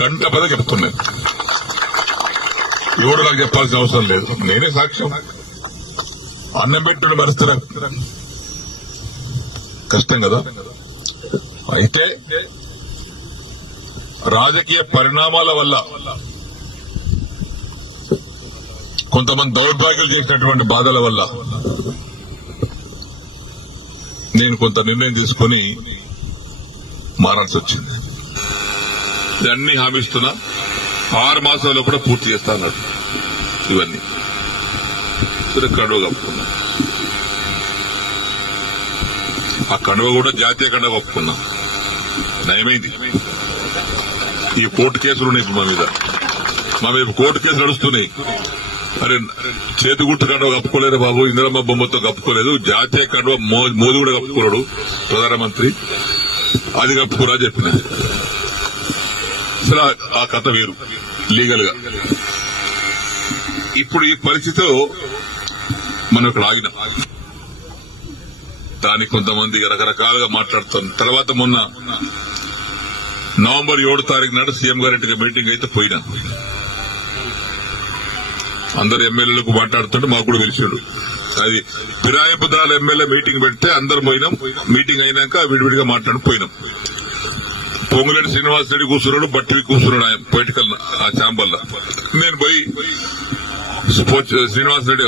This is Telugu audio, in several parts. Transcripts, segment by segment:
గంట పద చెప్తున్నాను. ఎవరు నాకు చెప్పాల్సిన అవసరం లేదు, నేనే సాక్ష్యం. అన్నం పెట్టుకుని మరుస్తారా? కష్టం కదా. అయితే రాజకీయ పరిణామాల వల్ల కొంతమంది దౌర్భాగ్యాలు చేసినటువంటి బాధల వల్ల నేను కొంత నిర్ణయం తీసుకుని మారాల్సి వచ్చింది. ఇవన్నీ హామీస్తున్నా 6 మాసాల్లో కూడా పూర్తి చేస్తాను. ఇవన్నీ కడువ కప్పుకున్నా. ఆ కడువ కూడా జాతీయ కడువ కప్పుకున్నా. నయమైంది. ఈ కోర్టు కేసులు ఉన్నాయి మా మీద కోర్టు కేసులు నడుస్తున్నాయి. అరే చేతి గుట్టు కండువ కప్పుకోలేదు బాబు, ఇందిరమ్మ బొమ్మతో కప్పుకోలేదు, జాతీయ కండువ మోదీ కూడా కప్పుకోలేడు ప్రధానమంత్రి, అది కప్పుకోరా చెప్పిన. అసలు ఆ కథ వేరు లీగల్ గా. ఇప్పుడు ఈ పరిస్థితిలో మనం ఇక్కడ ఆగిన దానికి కొంతమంది రకరకాలుగా మాట్లాడుతాం. తర్వాత మొన్న నవంబర్ 7 తారీఖు నాడు సీఎం గారి మీటింగ్ అయితే పోయినా. అందరు ఎమ్మెల్యేలకు మాట్లాడుతుంటే మాకు కూడా తెలిసాడు. అది ఫిరాయింపుదాల ఎమ్మెల్యే మీటింగ్ పెడితే అందరు పోయినాం. మీటింగ్ అయినాక విడివిడిగా మాట్లాడిపోయినాం. పొంగులేటి శ్రీనివాస్ రెడ్డి కూర్చున్నాడు, బట్టివి కూర్చున్నాడు ఆయన పొలిటికల్ ఆ ఛాంబర్లో. నేను పోయి శ్రీనివాస్ రెడ్డి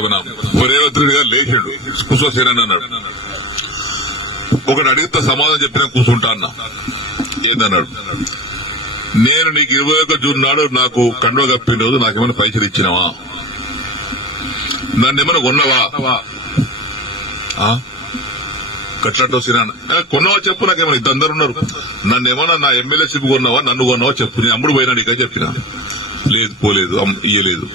రేవంత్ రెడ్డి గారు లేచాడు, కూర్చోసేనని అన్నాడు. ఒకటి అడిగితే సమాధానం చెప్పినా కూర్చుంటా అన్నా. ఏందన్నాడు, నేను నీకు 21 జూన్ నాడు నాకు కండువ కప్పిన రోజు నాకేమైనా పైసలు ఇచ్చినావా? నన్ను ఏమైనా కొన్నావా? కట్లతో సినాన్న కొన్నావా చెప్పు, నాకేమైనా ఇద్దరు ఉన్నారు, నన్ను ఏమన్నా నా ఎమ్మెల్యేషిప్ కొన్నావా, నన్ను కొన్నావా చెప్పు, నేను అమ్ముడు పోయినా నీకే చెప్పినా. లేదు పోలేదు, ఇయ్యలేదు.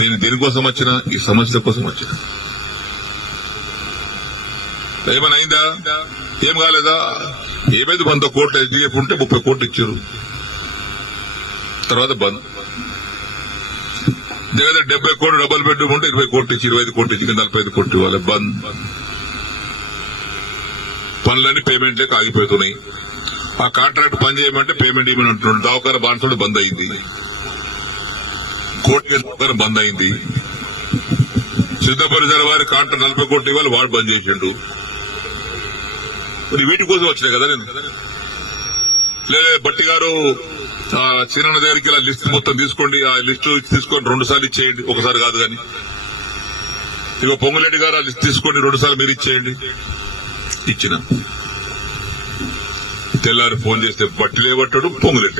నేను దేనికోసం వచ్చినా? ఈ సమస్యల కోసం వచ్చినా. ఏమైనా అయిందా? ఏం కాలేదా? ఏమైంది? 100 కోట్లు ఎస్డీఎఫ్ ఉంటే 30 కోట్లు ఇచ్చారు. తర్వాత బంద్. దగ్గర 70 కోట్లు డబుల్ బెడ్రూమ్ ఉంటే 20 కోట్లు ఇచ్చి 25 కోట్లు ఇచ్చి 45 కోట్లు ఇవ్వాలి. బంద్. పనులన్నీ పేమెంట్ లేక ఆగిపోతున్నాయి. ఆ కాంట్రాక్ట్ పని చేయమంటే పేమెంట్ ఇవ్వమని అంటున్నాడు. దవాఖాన బాన్సుడు బంద్ అయింది, కోర్టు బంద్ అయింది. సిద్ధపరిసర వారి కాంట్రాక్ట్ 40 కోట్లు ఇవ్వాలి, వాడు బంద్ చేసిండు. వీటి కోసం వచ్చినాయి కదా నేను. లేదా బట్టి గారు చిన్న దగ్గరికి ఇలా లిస్ట్ మొత్తం తీసుకోండి, ఆ లిస్టు తీసుకొని 2 సార్లు ఇచ్చేయండి, ఒకసారి కాదు కానీ. ఇక పొంగులేటి గారు ఆ లిస్ట్ తీసుకోండి, 2 సార్లు మీరు ఇచ్చేయండి. ఇచ్చిన తెల్లారి ఫోన్ చేస్తే బట్టి లేబట్టాడు, పొంగులేటి